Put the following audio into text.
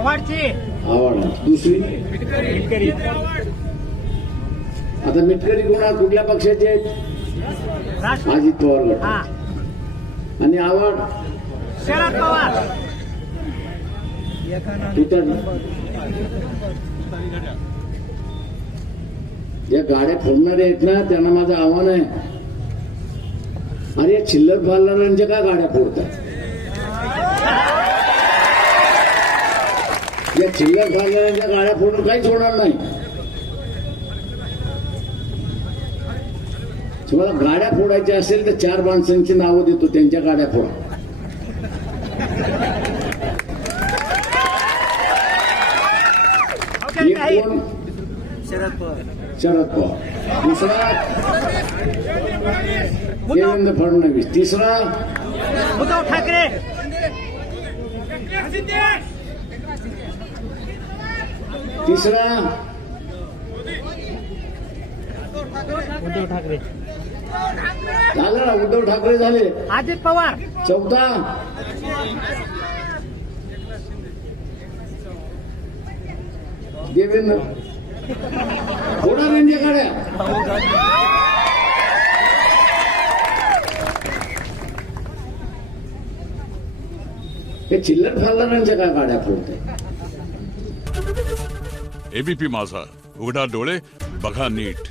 आवाडची आव्हाड. दुसरी मिटकरी. आता मिटकरी कोणा कुठल्या पक्षाचे आहेत? राष्ट्र अजित पवार गट. हा आणि आव्हाड शरद पवार. तुतारी. या गाड्या फोडणारे आहेत ना त्यांना माझं आव्हान आहे, अरे चिल्लर फाडणाऱ्यांच्या का गाड्या फोडतात? या चिल्लर फाडणाऱ्यांच्या गाड्या फोडून काहीच होणार नाही. तुम्हाला गाड्या फोडायच्या असेल तर 4 माणसांची नावं देतो, त्यांच्या गाड्या फोडा. एक कोण? शरद पवार. शरद पवार. दुसरा देवेंद्र फडणवीस. तिसरा उद्धव ठाकरे. तिसरा उद्धव ठाकरे. झालं ना, उद्धव ठाकरे झाले. अजित पवार. चौथा देवेंद्र. फोडा त्यांच्या गाड्या. हे चिल्लर फाडणाऱ्यांच्या काय गाड्या फोडते? एबीपी माझा, उघडा डोळे बघा नीट.